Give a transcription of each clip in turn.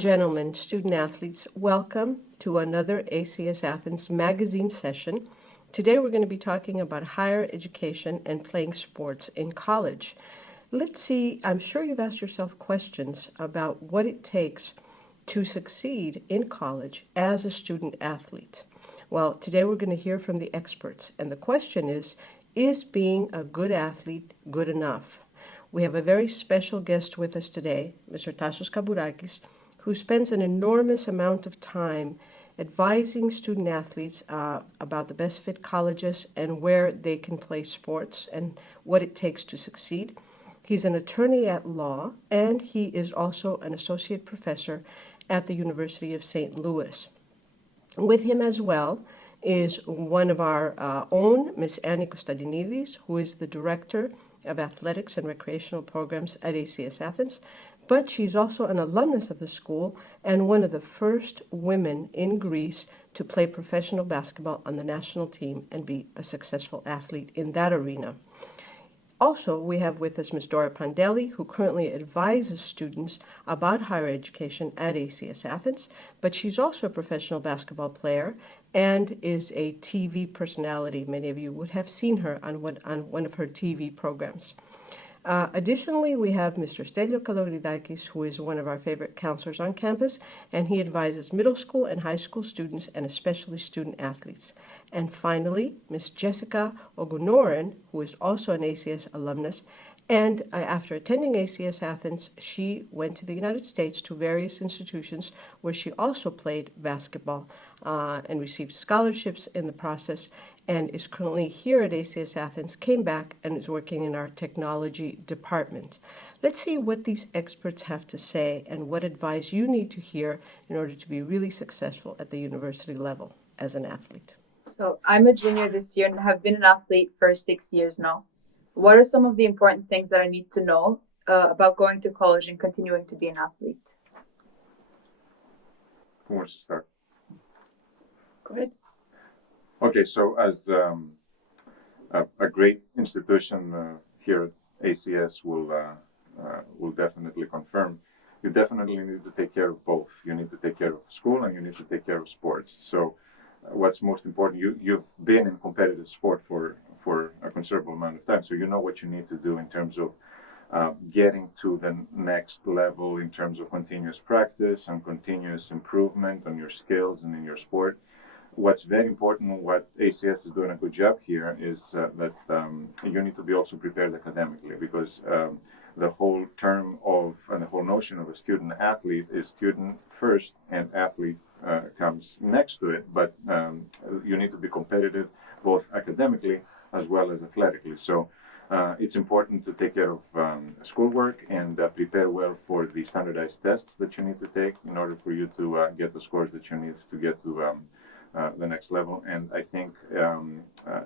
and gentlemen, student athletes, welcome to another ACS Athens magazine session. Today we're going to be talking about higher education and playing sports in college. Let's see, I'm sure you've asked yourself questions about what it takes to succeed in college as a student athlete. Well, today we're going to hear from the experts, and the question is being a good athlete good enough? We have a very special guest with us today, Mr. Tassos Kabourakis, who spends an enormous amount of time advising student athletes about the best fit colleges and where they can play sports and what it takes to succeed. He's an attorney at law, and he is also an associate professor at the University of St. Louis. With him as well is one of our own, Ms. Annie Kostadinidis, who is the director of athletics and recreational programs at ACS Athens, but she's also an alumnus of the school and one of the first women in Greece to play professional basketball on the national team and be a successful athlete in that arena. Also, we have with us Ms. Dora Pandeli, who currently advises students about higher education at ACS Athens, but she's also a professional basketball player and is a TV personality. Many of you would have seen her on one of her TV programs. Additionally, we have Mr. Stelios Kaloridakis, who is one of our favorite counselors on campus, and he advises middle school and high school students and especially student athletes. And finally, Ms. Jessica Ogunoren, who is also an ACS alumnus, and after attending ACS Athens, she went to the United States to various institutions where she also played basketball and received scholarships in the process, and is currently here at ACS Athens, came back, and is working in our technology department. Let's see what these experts have to say and what advice you need to hear in order to be really successful at the university level as an athlete. So I'm a junior this year and have been an athlete for 6 years now. What are some of the important things that I need to know about going to college and continuing to be an athlete? Who wants to start? Go ahead. Okay, so as a great institution here at ACS will definitely confirm, you definitely need to take care of both. You need to take care of school and you need to take care of sports. So what's most important, you've been in competitive sport for a considerable amount of time, so you know what you need to do in terms of getting to the next level in terms of continuous practice and continuous improvement on your skills and in your sport. What's very important, what ACS is doing a good job here, is that you need to be also prepared academically, because the whole term of and the whole notion of a student athlete is student first and athlete comes next to it, but you need to be competitive both academically as well as athletically. So it's important to take care of schoolwork and prepare well for the standardized tests that you need to take in order for you to get the scores that you need to get to the next level. And I think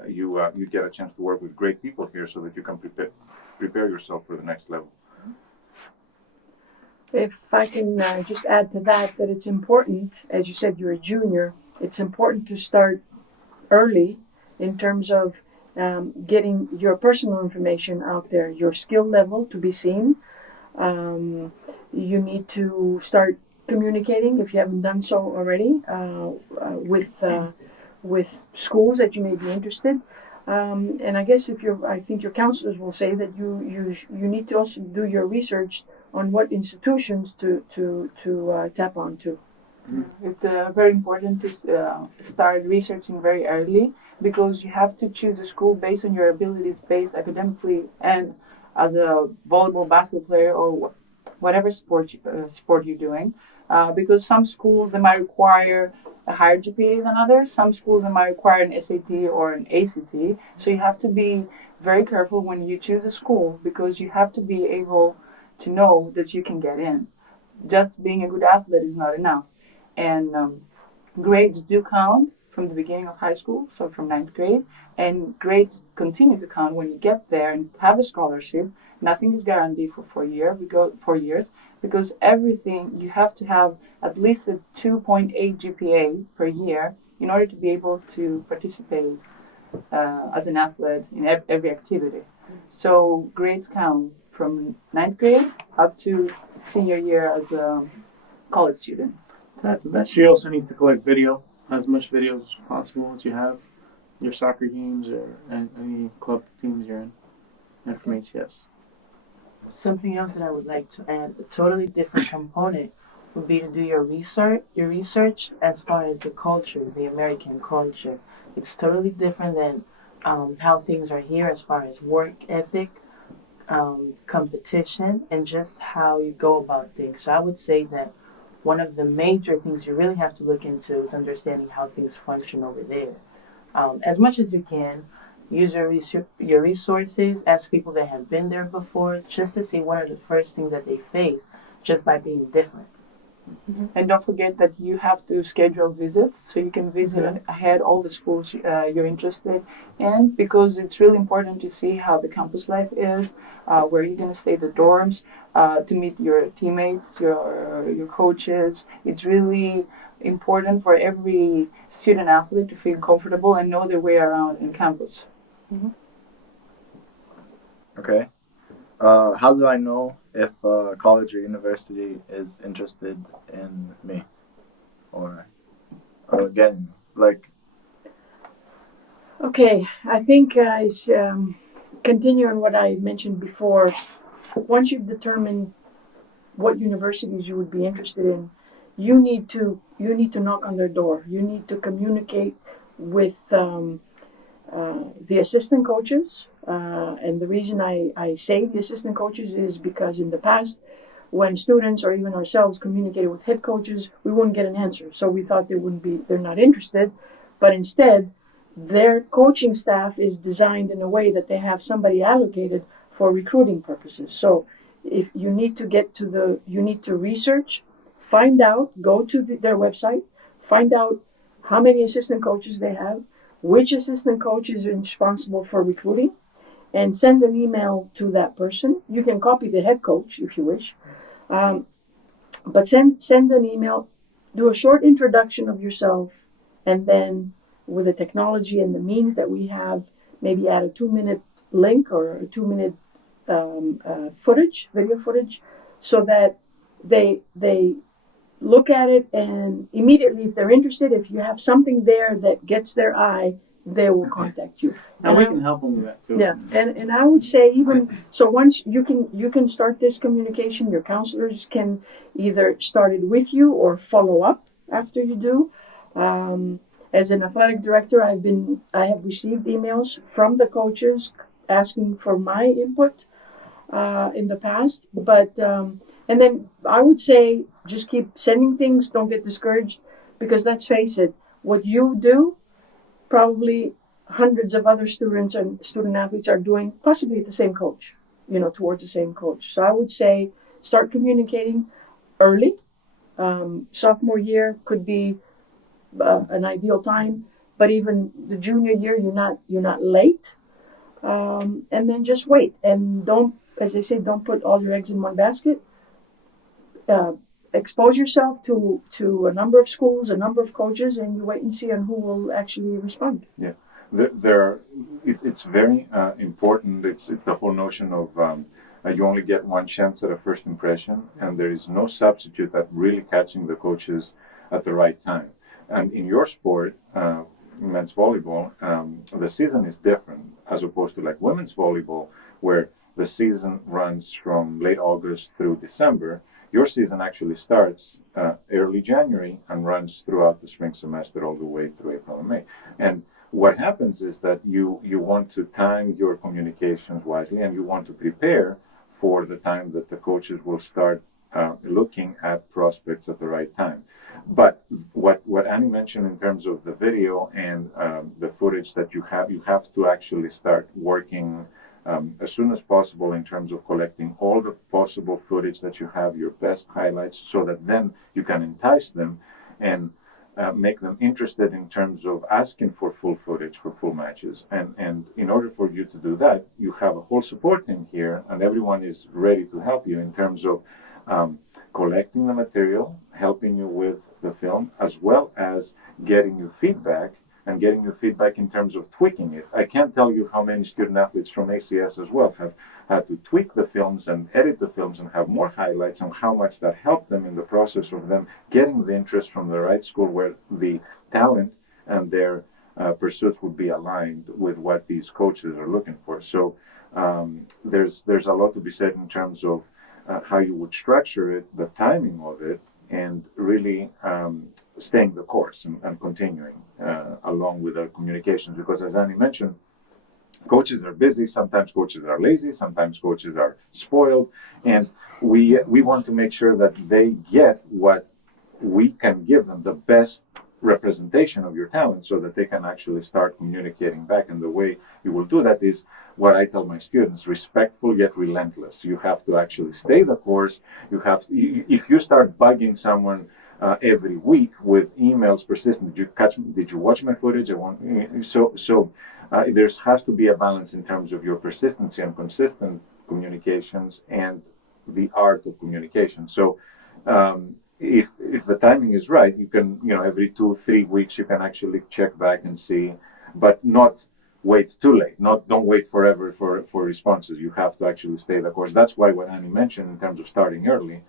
you get a chance to work with great people here so that you can prepare yourself for the next level. If I can just add to that it's important, as you said, you're a junior, it's important to start early in terms of getting your personal information out there, your skill level to be seen. You need to start communicating, if you haven't done so already, with schools that you may be interested. And I guess I think your counselors will say that you need to also do your research on what institutions to tap onto. It's very important to start researching very early, because you have to choose a school based on your abilities, based academically and as a volleyball, basketball player, or whatever sport you're doing. Because some schools, they might require a higher GPA than others. Some schools, they might require an SAT or an ACT. So you have to be very careful when you choose a school, because you have to be able to know that you can get in. Just being a good athlete is not enough. And grades do count from the beginning of high school, so from 9th grade, and grades continue to count when you get there and have a scholarship. Nothing is guaranteed for 4 years, because everything, you have to have at least a 2.8 GPA per year in order to be able to participate as an athlete in every activity. So grades count from 9th grade up to senior year as a college student. She also needs to collect video, as much video as possible that you have, your soccer games or any club teams you're in, and from ACS. Something else that I would like to add, a totally different component, would be to do your research as far as the culture, the American culture. It's totally different than how things are here as far as work ethic, competition, and just how you go about things. So I would say that one of the major things you really have to look into is understanding how things function over there. As much as you can, use your resources, ask people that have been there before, just to see what are the first things that they face just by being different. And don't forget that you have to schedule visits, so you can visit ahead all the schools you're interested in, because it's really important to see how the campus life is, where you're going to stay, the dorms, to meet your teammates, your coaches. It's really important for every student athlete to feel comfortable and know their way around in campus. Okay. How do I know if a college or university is interested in me? Or again, like, Okay, I think continue on what I mentioned before. Once you've determined what universities you would be interested in, you need to knock on their door. You need to communicate with the assistant coaches. And the reason I say the assistant coaches is because in the past, when students or even ourselves communicated with head coaches, we wouldn't get an answer. So we thought they're not interested. But instead, their coaching staff is designed in a way that they have somebody allocated for recruiting purposes. So if you need to you need to research, find out, go to their website, find out how many assistant coaches they have, which assistant coach is responsible for recruiting, and send an email to that person. You can copy the head coach if you wish, but send an email, do a short introduction of yourself, and then with the technology and the means that we have, maybe add a 2-minute link or a 2-minute video footage, so that they look at it, and immediately, if they're interested, if you have something there that gets their eye, they will contact you. And we can help them with that too. Yeah, and I would say even so, once you can start this communication, your counselors can either start it with you or follow up after you do. As an athletic director, I have received emails from the coaches asking for my input in the past, but and then I would say just keep sending things. Don't get discouraged, because let's face it, what you do, probably hundreds of other students and student athletes are doing, possibly at the same coach, towards the same coach. So I would say start communicating early. Sophomore year could be an ideal time, but even the junior year, you're not late. And then just wait, and don't, as I say, don't put all your eggs in one basket. Expose yourself to a number of schools, a number of coaches, and you wait and see on who will actually respond. Yeah, it's very important. It's the whole notion of you only get one chance at a first impression, and there is no substitute at really catching the coaches at the right time. And in your sport, men's volleyball, the season is different as opposed to like women's volleyball, where the season runs from late August through December. Your season actually starts early January and runs throughout the spring semester all the way through April and May. And what happens is that you want to time your communications wisely, and you want to prepare for the time that the coaches will start looking at prospects at the right time. But what Annie mentioned in terms of the video and the footage that you have to actually start working as soon as possible in terms of collecting all the possible footage that you have, your best highlights, so that then you can entice them and make them interested in terms of asking for full footage for full matches. And in order for you to do that, you have a whole support team here, and everyone is ready to help you in terms of collecting the material, helping you with the film, as well as getting you feedback and getting you feedback in terms of tweaking it. I can't tell you how many student athletes from ACS as well have had to tweak the films and edit the films and have more highlights, and how much that helped them in the process of them getting the interest from the right school where the talent and their pursuits would be aligned with what these coaches are looking for. So there's a lot to be said in terms of how you would structure it, the timing of it, and really staying the course and continuing along with our communications. Because as Annie mentioned, coaches are busy, sometimes coaches are lazy, sometimes coaches are spoiled, and we want to make sure that they get what we can give them, the best representation of your talent, so that they can actually start communicating back. And the way you will do that is what I tell my students: respectful yet relentless. You have to actually stay the course. If you start bugging someone every week with emails persistent, did you watch my footage? There has to be a balance in terms of your persistency and consistent communications and the art of communication. So if the timing is right, you can, every 2-3 weeks you can actually check back and see, but not wait too late. Don't wait forever for responses. You have to actually stay the course. That's why what Annie mentioned in terms of starting early,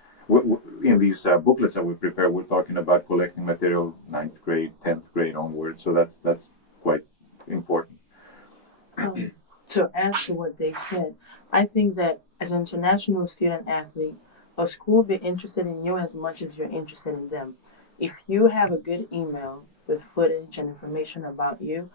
in these booklets that we prepare, we're talking about collecting material 9th grade, 10th grade onward. So that's quite important. To add to what they said, I think that as an international student athlete, a school will be interested in you as much as you're interested in them. If you have a good email with footage and information about you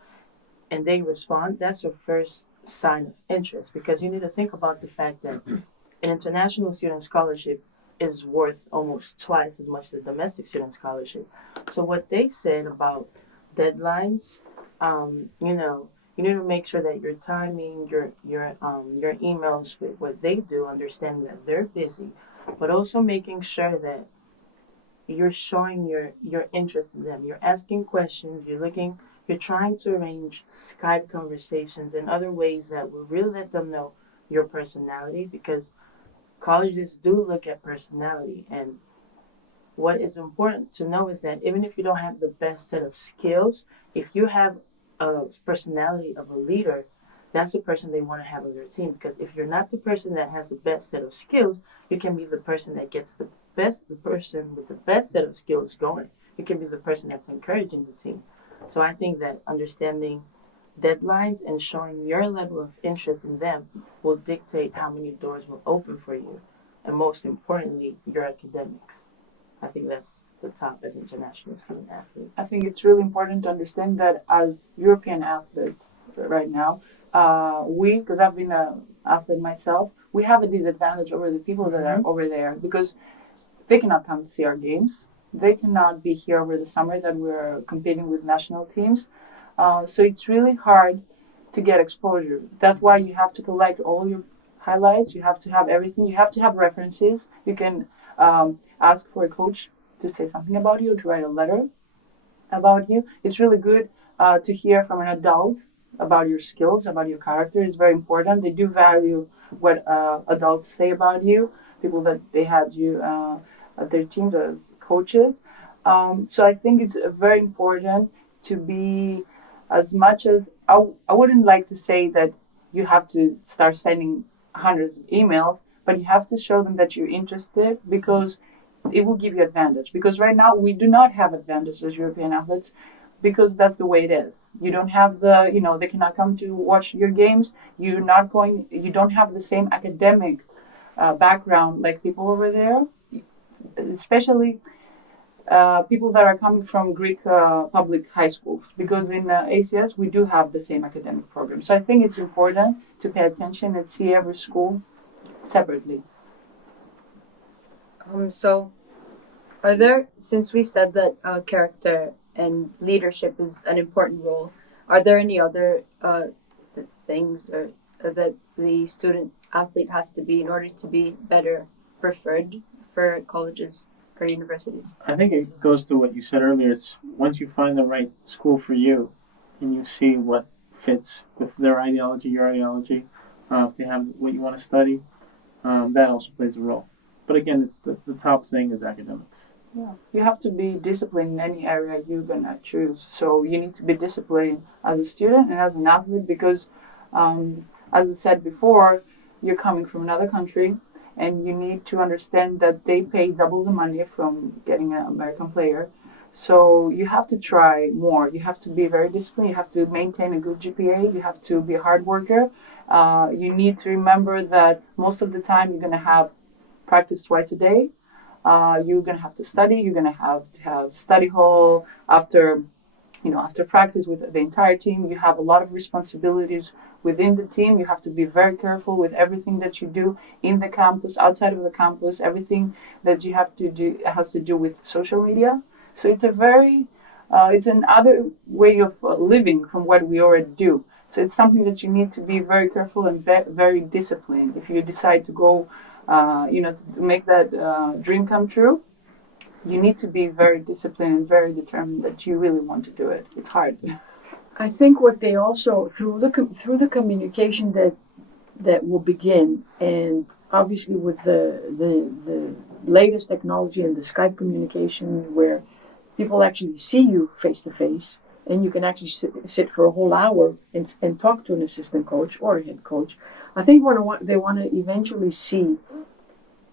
and they respond, that's your first sign of interest, because you need to think about the fact that an international student scholarship is worth almost twice as much as a domestic student scholarship. So what they said about deadlines, you need to make sure that you're timing your emails with what they do, understanding that they're busy, but also making sure that you're showing your interest in them. You're asking questions. You're trying to arrange Skype conversations and other ways that will really let them know your personality, because colleges do look at personality. And what is important to know is that even if you don't have the best set of skills, if you have a personality of a leader, that's the person they want to have on their team. Because if you're not the person that has the best set of skills, you can be the person that gets the person with the best set of skills going. You can be the person that's encouraging the team. So I think that understanding deadlines and showing your level of interest in them will dictate how many doors will open for you, and most importantly, your academics. I think that's the top as international student athlete. I think it's really important to understand that as European athletes right now, because I've been an athlete myself, we have a disadvantage over the people that are over there, because they cannot come to see our games. They cannot be here over the summer that we're competing with national teams. So it's really hard to get exposure. That's why you have to collect all your highlights. You have to have everything. You have to have references. You can ask for a coach to say something about you, to write a letter about you. It's really good to hear from an adult about your skills, about your character. It's very important. They do value what adults say about you, people that they had you at their teams as coaches. So I think it's very important to be, as much as I wouldn't like to say that you have to start sending hundreds of emails, but you have to show them that you're interested, because it will give you advantage. Because right now we do not have advantage as European athletes, because that's the way it is. You don't have they cannot come to watch your games. You don't have the same academic background like people over there, especially people that are coming from Greek public high schools, because in ACS we do have the same academic program. So I think it's important to pay attention and see every school separately. So, are there, since we said that character and leadership is an important role, are there any other things that the student athlete has to be in order to be better preferred for colleges or universities? I think it goes to what you said earlier. It's once you find the right school for you and you see what fits with their ideology, your ideology, if they have what you want to study, that also plays a role. But again, it's the top thing is academics. Yeah, you have to be disciplined in any area you're gonna choose. So you need to be disciplined as a student and as an athlete because, as I said before, you're coming from another country, and you need to understand that they pay double the money from getting an American player. So you have to try more. You have to be very disciplined. You have to maintain a good GPA. You have to be a hard worker. You need to remember that most of the time you're gonna have practice twice a day. You're gonna have to study. You're gonna have to have study hall after, after practice with the entire team. You have a lot of responsibilities within the team. You have to be very careful with everything that you do in the campus, outside of the campus. Everything that you have to do has to do with social media. So it's it's another way of living from what we already do. So it's something that you need to be very careful and very disciplined. If you decide to go, to make that dream come true, you need to be very disciplined and very determined that you really want to do it. It's hard. I think what they also through the communication that will begin, and obviously with the latest technology and the Skype communication, where people actually see you face to face, and you can actually sit for a whole hour and talk to an assistant coach or a head coach. I think what they want to eventually see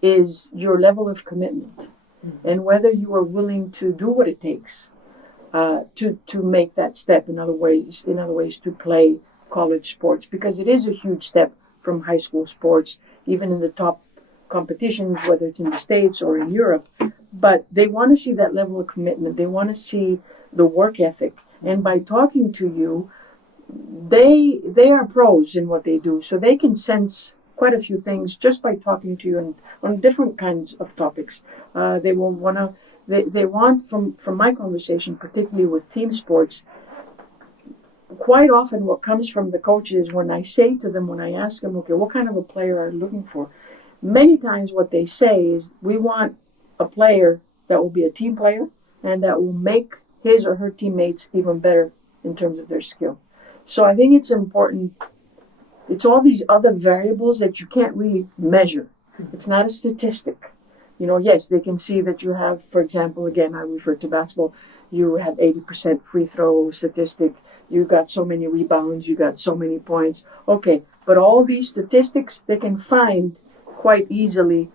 is your level of commitment and whether you are willing to do what it takes to make that step. In other ways, to play college sports, because it is a huge step from high school sports, even in the top competitions, whether it's in the States or in Europe. But they want to see that level of commitment. They want to see the work ethic, and by talking to you, they are pros in what they do, so they can sense quite a few things just by talking to you on different kinds of topics. They will want to. They want from my conversation, particularly with team sports, quite often what comes from the coaches when I say to them, when I ask them, okay, what kind of a player are you looking for? Many times what they say is, we want a player that will be a team player and that will make his or her teammates even better in terms of their skill. So I think it's important. It's all these other variables that you can't really measure. It's not a statistic. Yes, they can see that you have, for example, again, I refer to basketball, you have 80% free throw statistic, you got so many rebounds, you got so many points. Okay, but all these statistics they can find quite easily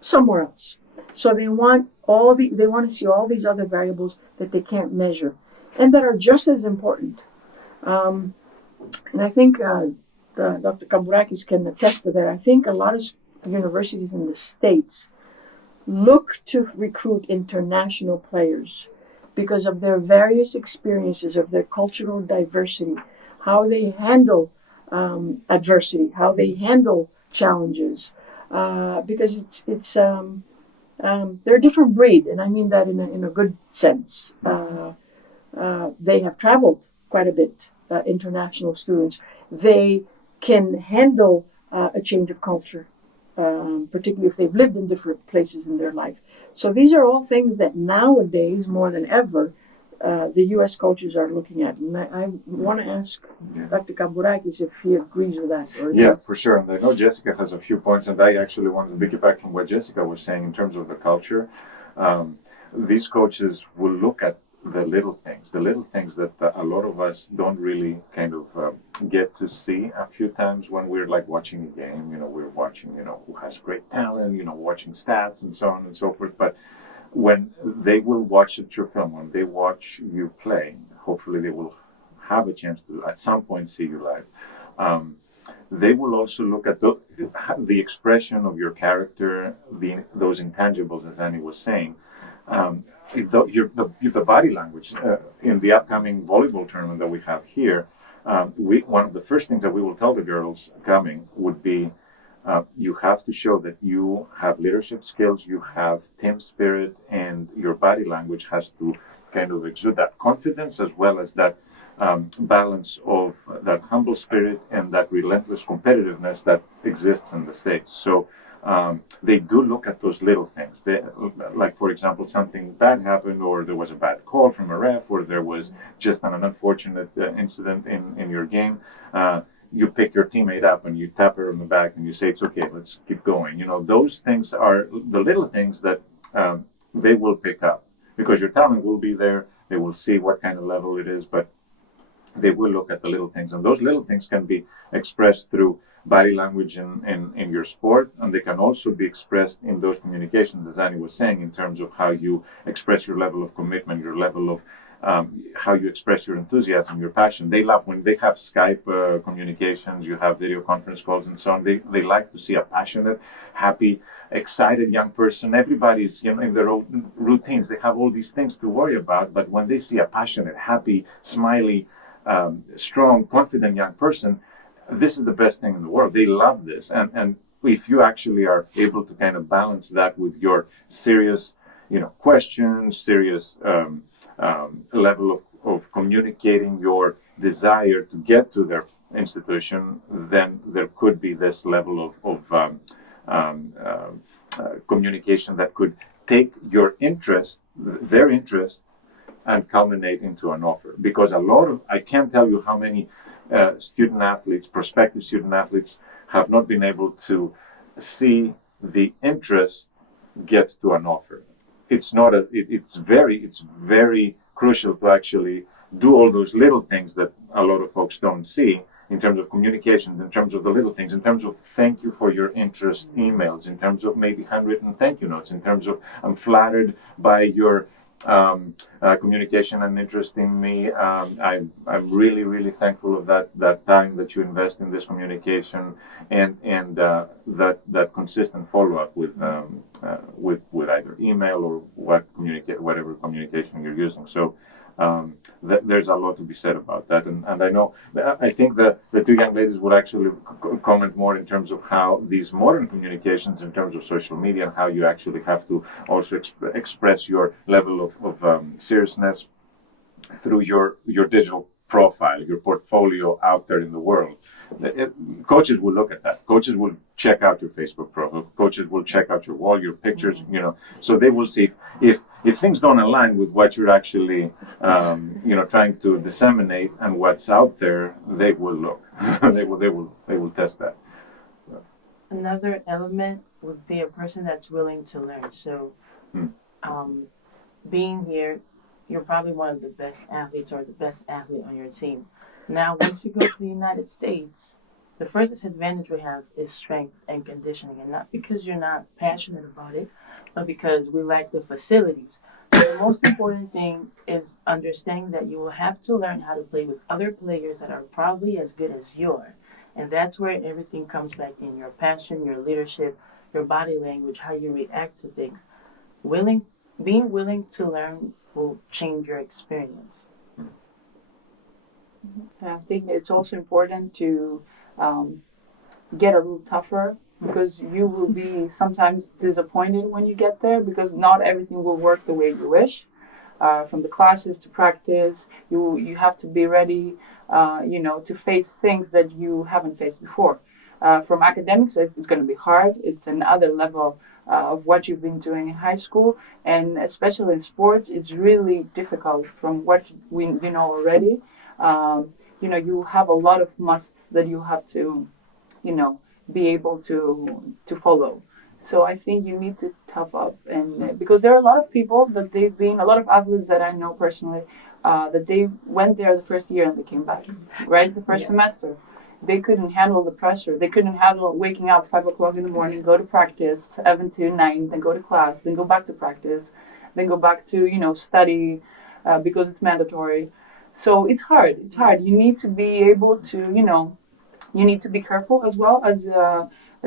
somewhere else. So they want to see all these other variables that they can't measure and that are just as important. And I think Dr. Kamburakis can attest to that. I think a lot of universities in the States look to recruit international players because of their various experiences, of their cultural diversity, how they handle adversity, how they handle challenges, because they're a different breed, and I mean that in a good sense. They have traveled quite a bit, international students. They can handle a change of culture, particularly if they've lived in different places in their life. So these are all things that nowadays, more than ever, the U.S. coaches are looking at. And I want to ask Dr. Kamburakis if he agrees with that. Yeah, for sure. And I know Jessica has a few points, and I actually wanted to piggyback from what Jessica was saying in terms of the culture. These coaches will look at the little things that a lot of us don't really kind of get to see a few times when we're like watching a game. We're watching, who has great talent, watching stats and so on and so forth. But when they will watch at your film, when they watch you play, hopefully they will have a chance to at some point see you live. They will also look at the expression of your character, those intangibles, as Annie was saying. The body language in the upcoming volleyball tournament that we have here, one of the first things that we will tell the girls coming would be, you have to show that you have leadership skills, you have team spirit, and your body language has to kind of exude that confidence as well as that balance of that humble spirit and that relentless competitiveness that exists in the States. So they do look at those little things. Like, for example, something bad happened, or there was a bad call from a ref, or there was just an unfortunate incident in your game. You pick your teammate up and you tap her on the back and you say, it's okay, let's keep going. Those things are the little things that they will pick up, because your talent will be there. They will see what kind of level it is, but they will look at the little things, and those little things can be expressed through body language in your sport, and they can also be expressed in those communications, as Annie was saying, in terms of how you express your level of commitment, your level of how you express your enthusiasm, your passion. They love when they have Skype communications, you have video conference calls and so on. They like to see a passionate, happy, excited young person. Everybody's in their own routines. They have all these things to worry about, but when they see a passionate, happy, smiley, strong, confident young person, this is the best thing in the world. They love this, and if you actually are able to kind of balance that with your serious, questions, serious level of communicating your desire to get to their institution, then there could be this level of communication that could take your interest, their interest, and culminate into an offer. Because I can't tell you how many student athletes, prospective student athletes, have not been able to see the interest get to an offer. It's very crucial to actually do all those little things that a lot of folks don't see, in terms of communication, in terms of the little things, in terms of thank you for your interest emails, in terms of maybe handwritten thank you notes, in terms of I'm flattered by your communication and interest in me. I'm really, really thankful of that time that you invest in this communication, and that consistent follow up with either email or whatever communication you're using. So there's a lot to be said about that, and I think that the two young ladies would actually comment more in terms of how these modern communications, in terms of social media, and how you actually have to also express your level of seriousness through your digital profile, your portfolio out there in the world. Coaches will look at that. Coaches will check out your Facebook profile. Coaches will check out your wall, your pictures. So they will see if things don't align with what you're actually trying to disseminate and what's out there. They will look. they will test that. Another element would be a person that's willing to learn. So, being here, you're probably one of the best athletes or the best athlete on your team. Now, once you go to the United States, the first disadvantage we have is strength and conditioning, and not because you're not passionate about it, but because we lack the facilities. So the most important thing is understanding that you will have to learn how to play with other players that are probably as good as you are. And that's where everything comes back in: your passion, your leadership, your body language, how you react to things. Being willing to learn will change your experience. I think it's also important to get a little tougher, because you will be sometimes disappointed when you get there, because not everything will work the way you wish. From the classes to practice, you have to be ready, to face things that you haven't faced before. From academics, it's going to be hard. It's another level of what you've been doing in high school, and especially in sports, it's really difficult. From what we know already, you have a lot of musts that you have to, be able to follow. So I think you need to tough up, and because there are a lot of people that a lot of athletes that I know personally, that they went there the first year and they came back, right? The first semester. They couldn't handle the pressure. They couldn't handle waking up 5 o'clock in the morning, go to practice, 7 to 9, then go to class, then go back to practice, then go back to, study because it's mandatory. So it's hard. It's hard. You need to be able to, you need to be careful as well, as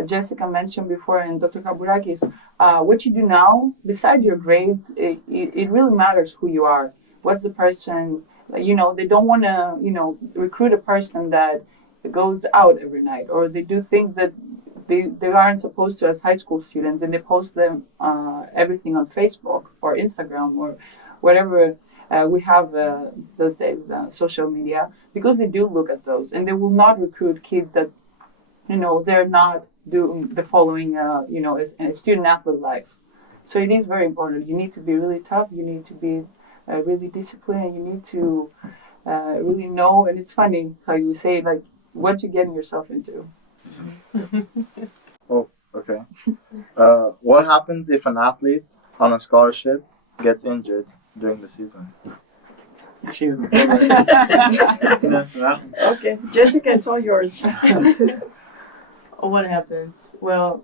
Jessica mentioned before, and Dr. Kaburakis. What you do now, besides your grades, it really matters who you are. What's the person, they don't want to, recruit a person that goes out every night, or they do things that they aren't supposed to as high school students, and they post them everything on Facebook or Instagram or whatever we have those days, social media, because they do look at those, and they will not recruit kids that they're not doing the following a student athlete life. So it is very important. You need to be really tough. You need to be really disciplined, and you need to really know. And it's funny how you say, like, what you're getting yourself into. Oh, okay. What happens if an athlete on a scholarship gets injured during the season? She's the That's for that one. Okay, Jessica, it's all yours. What happens? Well,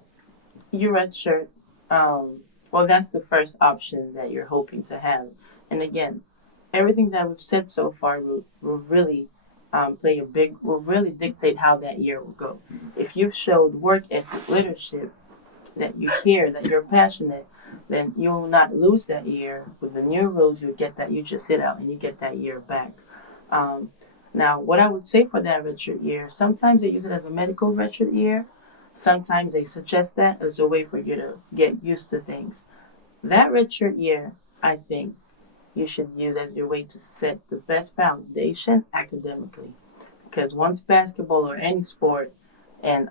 you redshirt. Well, that's the first option that you're hoping to have. And again, everything that we've said so far will really will really dictate how that year will go. If you've showed work ethic, leadership, that you care, that you're passionate, then you will not lose that year. With the new rules, you get that, you just sit out and you get that year back. Now, what I would say for that redshirt year, sometimes they use it as a medical redshirt year. Sometimes they suggest that as a way for you to get used to things. That redshirt year, I think, you should use as your way to set the best foundation academically. Because once basketball or any sport and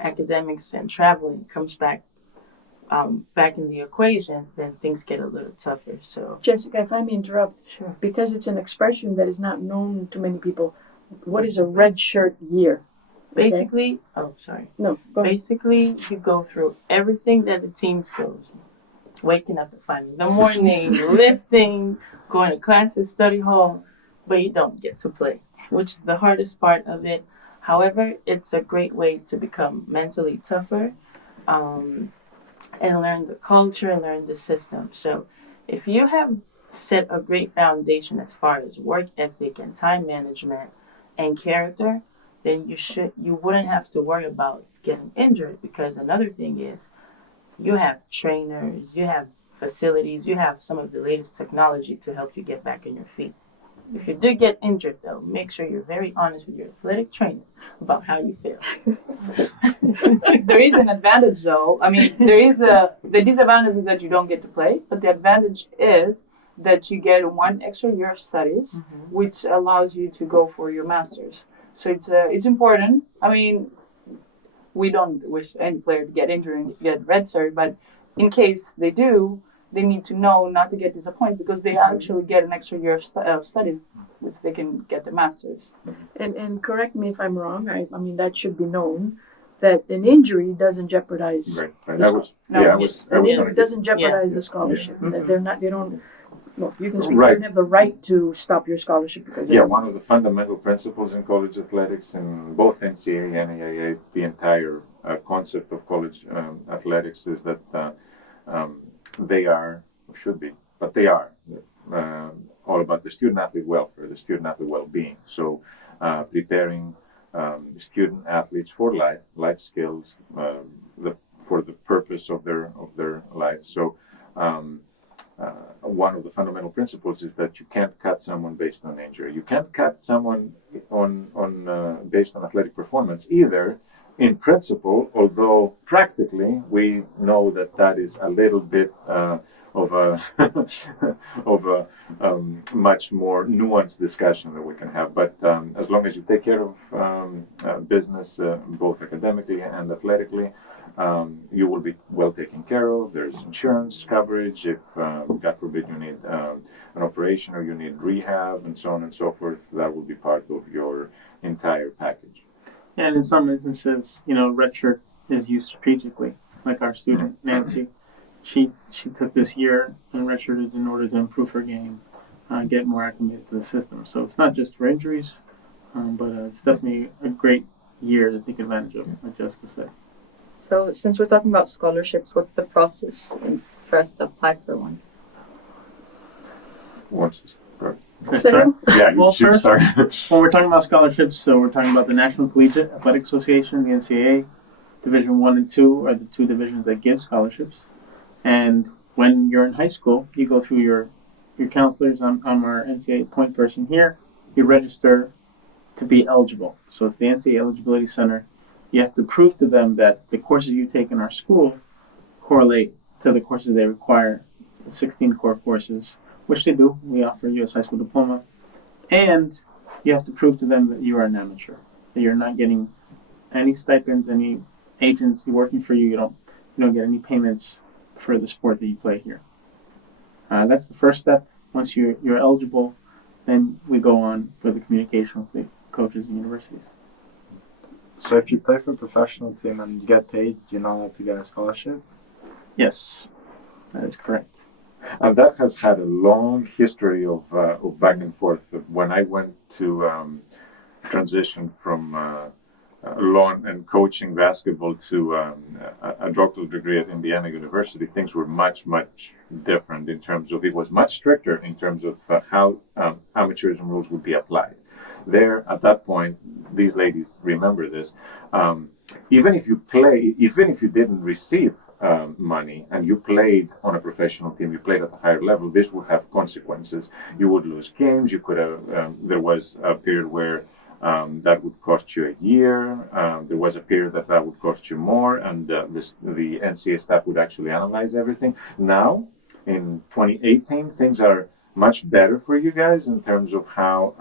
academics and traveling comes back in the equation, then things get a little tougher. So, Jessica, if I may interrupt, sure. because it's an expression that is not known to many people, what is a red shirt year? Okay? Basically, oh, sorry. No, go ahead. Basically, you go through everything that the teams goes. Waking up at 5 in the morning, lifting, going to classes, study hall, but you don't get to play, which is the hardest part of it. However, it's a great way to become mentally tougher and learn the culture and learn the system. So if you have set a great foundation as far as work ethic and time management and character, then you wouldn't have to worry about getting injured, because another thing is you have trainers, you have facilities, you have some of the latest technology to help you get back on your feet. If you do get injured, though, make sure you're very honest with your athletic trainer about how you feel. There is an advantage, though. I mean, the disadvantage is that you don't get to play, but the advantage is that you get 1 extra year of studies, which allows you to go for your master's. So it's important. I mean, we don't wish any player to get injured and get redshirt, but in case they do, they need to know not to get disappointed, because they actually get an extra year of studies, which they can get the master's. And correct me if I'm wrong, I mean, that should be known, that an injury doesn't jeopardize Right. the That was, No, yeah, I yes. was an gonna injury say- doesn't jeopardize the scholarship. Yeah. They're not, they don't, well, you can speak, Right. you don't have the right to stop your scholarship because of Yeah, it. one of the fundamental principles in college athletics, in both NCAA and AAA, the entire concept of college athletics is that they are, or should be, but they are all about the student athlete welfare, the student athlete well-being. So preparing student athletes for life skills, for the purpose of their life. So one of the fundamental principles is that you can't cut someone based on injury. You can't cut someone based on athletic performance either. In principle, although practically we know that is a little bit of a much more nuanced discussion that we can have. But as long as you take care of business, both academically and athletically, you will be well taken care of. There's insurance coverage if, God forbid, you need an operation or you need rehab and so on and so forth. That will be part of your entire package. And in some instances, redshirt is used strategically. Like our student Nancy, she took this year and redshirted in order to improve her game, get more acclimated to the system. So it's not just for injuries, but it's definitely a great year to take advantage of, like Jessica said. So, since we're talking about scholarships, what's the process for us to apply for one? Who wants to start? So, Yeah, you Well, should first, start. when we're talking about scholarships, so we're talking about the National Collegiate Athletic Association, the NCAA. Division 1 and 2 are the 2 divisions that give scholarships. And when you're in high school, you go through your counselors. I'm our NCAA point person here. You register to be eligible. So it's the NCAA Eligibility Center. You have to prove to them that the courses you take in our school correlate to the courses they require, 16 core courses, which they do. We offer a U.S. high school diploma. And you have to prove to them that you are an amateur, that you're not getting any stipends, any agency working for you. You don't get any payments for the sport that you play here. That's the first step. Once you're eligible, then we go on for the communication with the coaches and universities. So if you play for a professional team and you get paid, you're not allowed to get a scholarship? Yes. That is correct. And that has had a long history of back and forth. When I went to transition from lawn and coaching basketball to a doctoral degree at Indiana University, things were much, much different in terms of, it was much stricter in terms of how amateurism rules would be applied. There, at that point, these ladies remember this. Even if you didn't receive money and you played on a professional team, you played at a higher level, this would have consequences. You would lose games. You could have. There was a period where that would cost you a year. There was a period that would cost you more, and the NCAA staff would actually analyze everything. Now, in 2018, things are much better for you guys in terms of how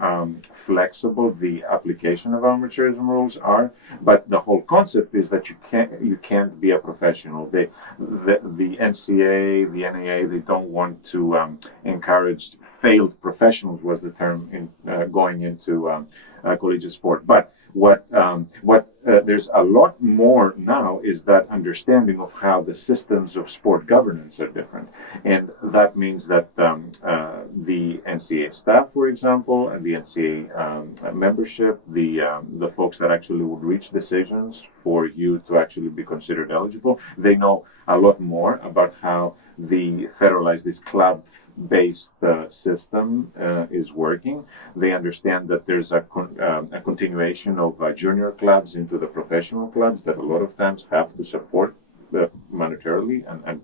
flexible the application of amateurism rules are. But the whole concept is that you can't be a professional. The NCAA, the NAA, they don't want to encourage failed professionals, was the term in going into collegiate sport. But what there's a lot more now is that understanding of how the systems of sport governance are different, and that means that the NCAA staff, for example, and the NCAA membership, the folks that actually would reach decisions for you to actually be considered eligible, they know a lot more about how the federalized, this club-based system is working. They understand that there's a continuation of junior clubs into the professional clubs that a lot of times have to support monetarily and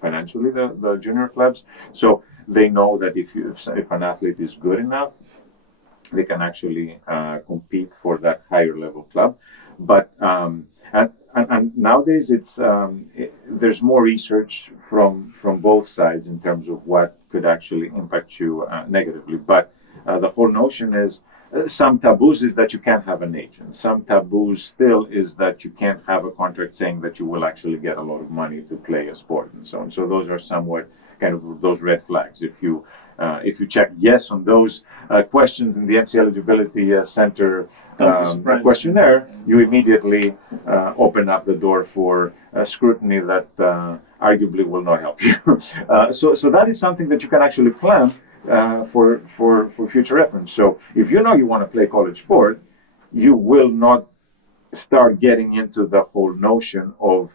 financially the junior clubs. So they know that if an athlete is good enough, they can actually compete for that higher level club. But and nowadays there's more research from both sides in terms of what could actually impact you negatively. But the whole notion is some taboos is that you can't have an agent. Some taboos still is that you can't have a contract saying that you will actually get a lot of money to play a sport and so on. So those are somewhat kind of those red flags. If you check yes on those questions in the NCAA eligibility center questionnaire, you immediately open up the door for scrutiny that arguably will not help you. So that is something that you can actually plan for future reference. So if you know you want to play college sport, you will not start getting into the whole notion of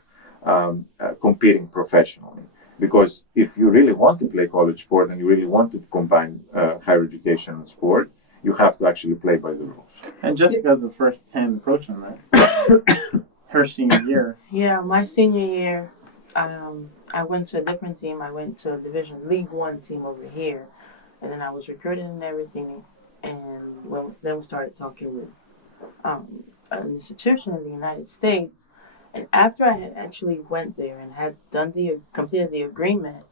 competing professionally. Because if you really want to play college sport and you really want to combine higher education and sport, you have to actually play by the rules. And Jessica's the first-hand approach on that. Her senior year. Yeah, my senior year, I went to a different team. I went to a Division League One team over here, and then I was recruited and everything. And then we started talking with an institution in the United States. And after I had actually went there and had completed the agreement,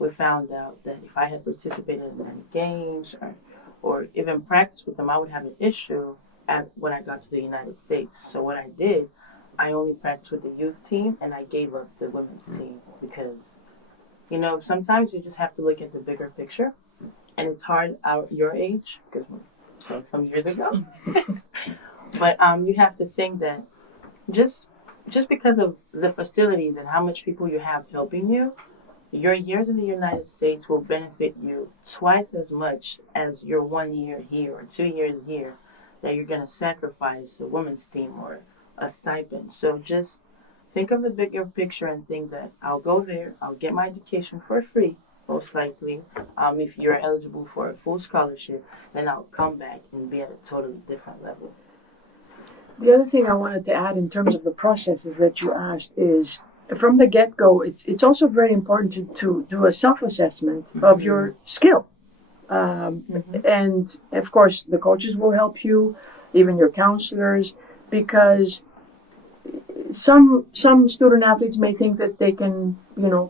we found out that if I had participated in any games or even practiced with them, I would have an issue when I got to the United States. So what I did, I only practiced with the youth team and I gave up the women's team because, sometimes you just have to look at the bigger picture, and it's hard at your age because some years ago. But you have to think that just because of the facilities and how much people you have helping you, your years in the United States will benefit you twice as much as your 1 year here or 2 years here that you're going to sacrifice the women's team or a stipend. So just think of the bigger picture and think that I'll go there, I'll get my education for free, most likely, if you're eligible for a full scholarship, then I'll come back and be at a totally different level. The other thing I wanted to add in terms of the processes that you asked is from the get-go, it's also very important to do a self-assessment of your skill. And of course, the coaches will help you, even your counselors, because some student athletes may think that they can,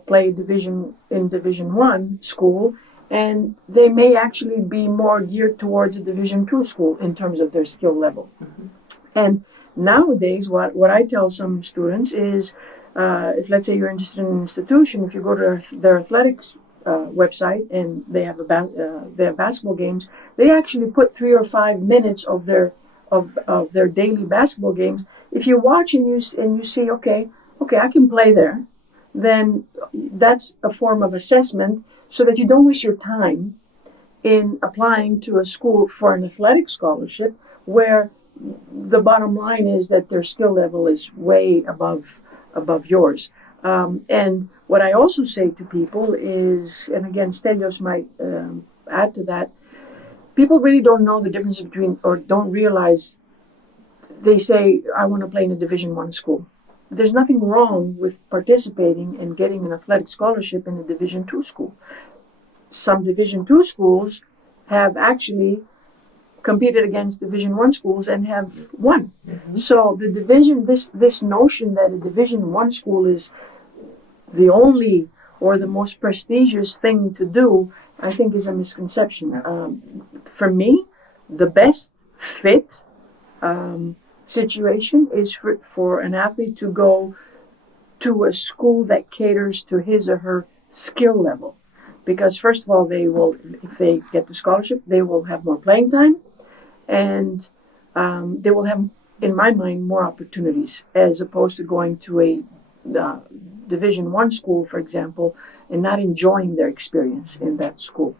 play Division 1 school, and they may actually be more geared towards a Division 2 school in terms of their skill level. And nowadays, what I tell some students is, if let's say you're interested in an institution, if you go to their athletics website and they have basketball games, they actually put 3 or 5 minutes of their daily basketball games. If you watch and you see, okay, I can play there, then that's a form of assessment so that you don't waste your time in applying to a school for an athletic scholarship where the bottom line is that their skill level is way above yours. And what I also say to people is, and again, Stelios might add to that, people really don't know the difference between, or don't realize. They say, I want to play in a Division I school. There's nothing wrong with participating and getting an athletic scholarship in a Division II school. Some Division II schools have actually competed against Division I schools and have won. So the division, this notion that a Division I school is the only or the most prestigious thing to do, I think is a misconception. For me, the best fit situation is for an athlete to go to a school that caters to his or her skill level. Because first of all, they will, if they get the scholarship, they will have more playing time, and they will have, in my mind, more opportunities as opposed to going to a Division I school, for example, and not enjoying their experience in that school.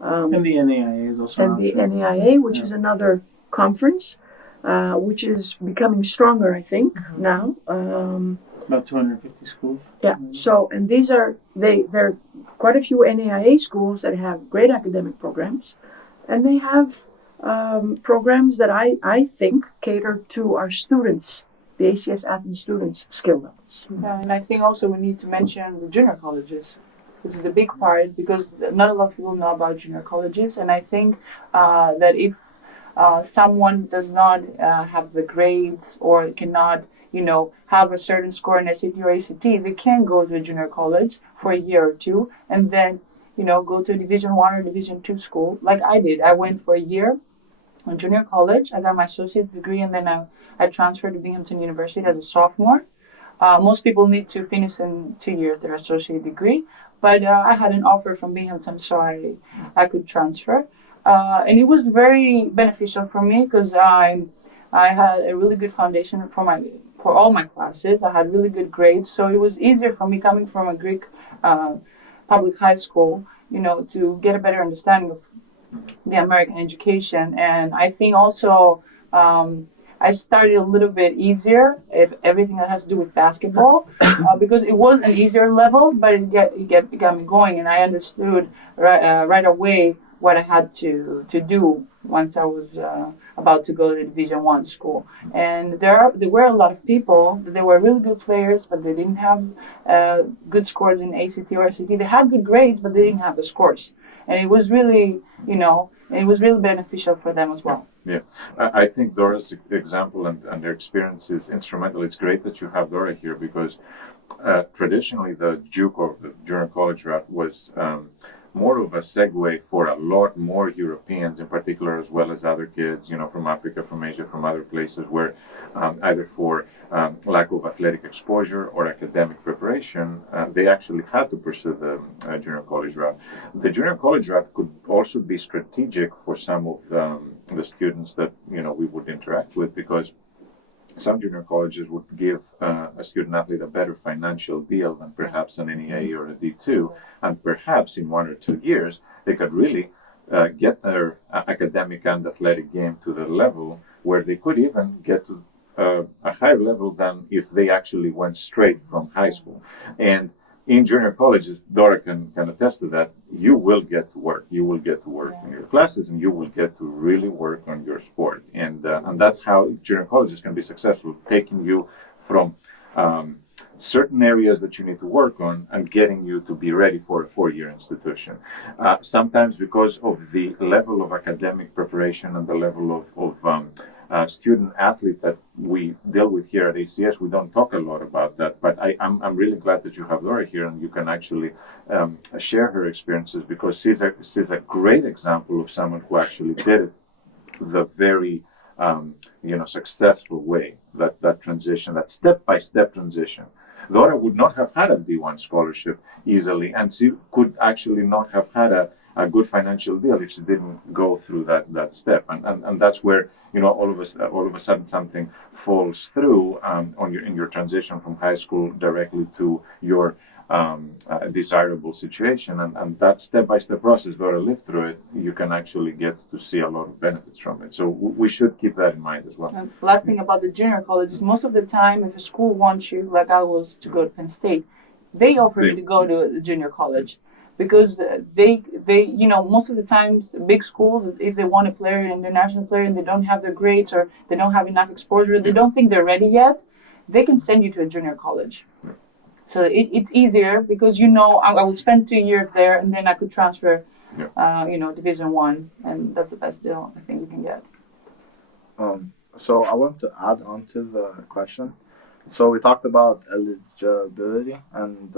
And the NAIA is also and an the option. NAIA, which is another conference, which is becoming stronger, I think, now. About 250 schools. Yeah. So, and these are there are quite a few NAIA schools that have great academic programs, and they have programs that I think cater to our students, the ACS Athens students' skill levels. Yeah, and I think also we need to mention the junior colleges. This is the big part because not a lot of people know about junior colleges, and I think that if someone does not have the grades or cannot, have a certain score in SAT or ACT, they can go to a junior college for a year or two, and then, go to a Division I or Division II school, like I did. I went for a year in junior college. I got my associate's degree, and then I transferred to Binghamton University as a sophomore. Most people need to finish in 2 years their associate degree, but I had an offer from Binghamton, so I could transfer. And it was very beneficial for me because I had a really good foundation for all my classes. I had really good grades, so it was easier for me coming from a Greek public high school, to get a better understanding of the American education. And I think also I started a little bit easier if everything that has to do with basketball because it was an easier level, but it got me going, and I understood right away what I had to do once I was about to go to Division I school. And there were a lot of people that they were really good players, but they didn't have good scores in ACT or SAT. They had good grades, but they didn't have the scores. And it was really, it was really beneficial for them as well. Yeah, I think Dora's example and her experience is instrumental. It's great that you have Dora here because traditionally the JUCO or the junior college route was more of a segue for a lot more Europeans in particular, as well as other kids, from Africa, from Asia, from other places where either for lack of athletic exposure or academic preparation, they actually had to pursue the junior college route. The junior college route could also be strategic for some of the students that, we would interact with, because some junior colleges would give a student athlete a better financial deal than perhaps an NEA or a D2, and perhaps in 1 or 2 years they could really get their academic and athletic game to the level where they could even get to a higher level than if they actually went straight from high school. And in junior colleges, Dora can attest to that, you will get to work. You will get to work in your classes, and you will get to really work on your sport. And that's how junior colleges can be successful, taking you from certain areas that you need to work on and getting you to be ready for a 4-year institution. Sometimes because of the level of academic preparation and the level of student athlete that we deal with here at ACS, we don't talk a lot about that, but I'm really glad that you have Laura here and you can actually share her experiences, because she's a great example of someone who actually did it the very successful way, that transition, that step-by-step transition. Laura would not have had a D1 scholarship easily, and she could actually not have had a good financial deal if she didn't go through that step. And that's where, all of a sudden something falls through in your transition from high school directly to your desirable situation, and that step-by-step process, where I live through it, you can actually get to see a lot of benefits from it. So we should keep that in mind as well. And last thing about the junior colleges, most of the time, if a school wants you, like I was to go to Penn State, they offer me to go to the junior college, because they most of the times big schools, if they want a player, an international player, and they don't have their grades or they don't have enough exposure, they don't think they're ready yet, they can send you to a junior college. So it's easier because I will spend 2 years there and then I could transfer, Division 1, and that's the best deal I think you can get. So I want to add on to the question. So we talked about eligibility and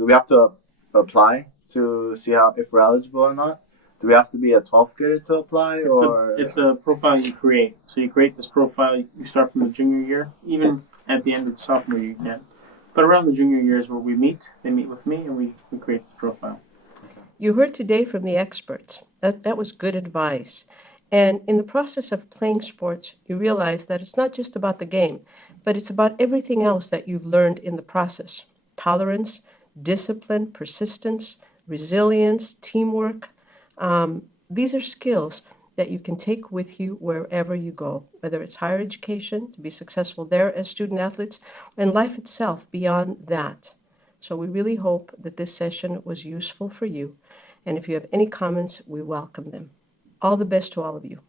we have to apply to see if we're eligible or not. Do we have to be a 12th grader to apply, It's a profile you create. So you create this profile. You start from the junior year, even at the end of the sophomore year, you can. But around the junior year is where we meet. They meet with me, and we create the profile. You heard today from the experts. That was good advice. And in the process of playing sports, you realize that it's not just about the game, but it's about everything else that you've learned in the process. Tolerance, discipline, persistence, resilience, teamwork. These are skills that you can take with you wherever you go, whether it's higher education, to be successful there as student athletes, and life itself beyond that. So we really hope that this session was useful for you. And if you have any comments, we welcome them. All the best to all of you.